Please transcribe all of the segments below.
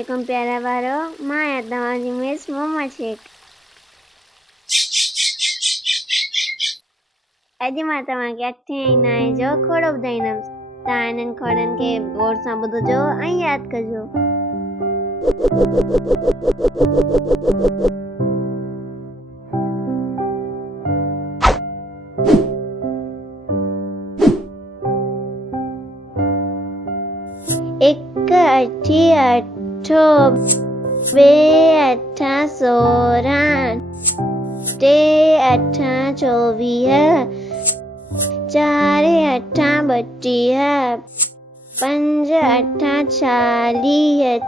अस्सलामुअलैकुम प्यारा वारो मां आहियां तव्हांजी मिस मोहम्मद शेख। अॼु मां तव्हांखे 8 ऐं 9 जो खोड़ो ॿुधाईंदमि। तव्हां इन्हनि खोड़नि खे गौर सां ॿुधजो ऐं यादि कजो। एक अठी अठो बे अठा 16 टे अठा 24 चार अठा 32 पंज अठा 40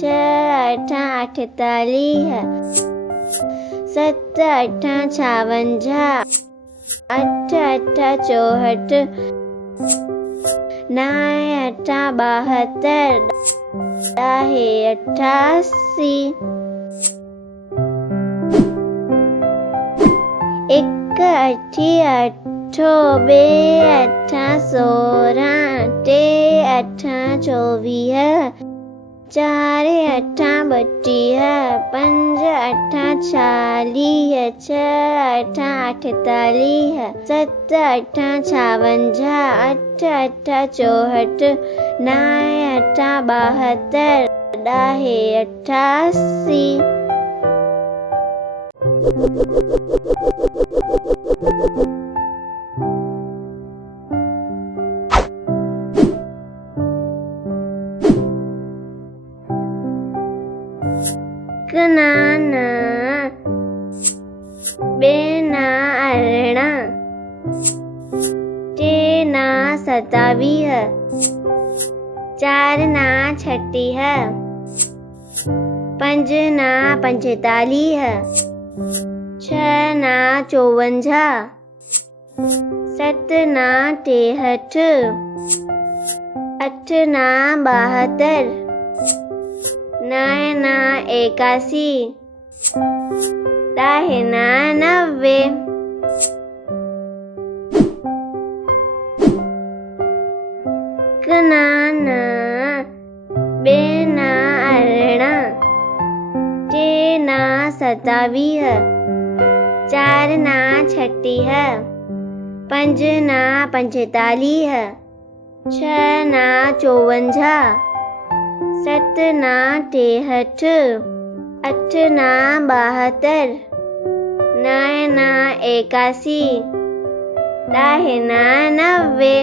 छह अठा 48 सत अठा 56 अठ अठा 64 नाए अठा 72 ॾाहे 88 एक अठी अठो बे अठा 16 टे अठा 24 चार अठा 32 पंज अठा 40 छह अठा 48 सत अठा 56 अठ अठा 64 नाए अठा 72 ॾाहे 88 कनाना बेना अरणा टेना 27 चार ना 36 पंज ना 45 छह ना 54 सत ना 63 अठ ना 72 नाए ना 81 ॾाहे ना 90 कनाना बेना अरणा टेना 27 चार ना 36 पंज ना 45 छह ना 54 सत ना 63 अठ ना 72 नाए ना 81 ॾाहे ना 90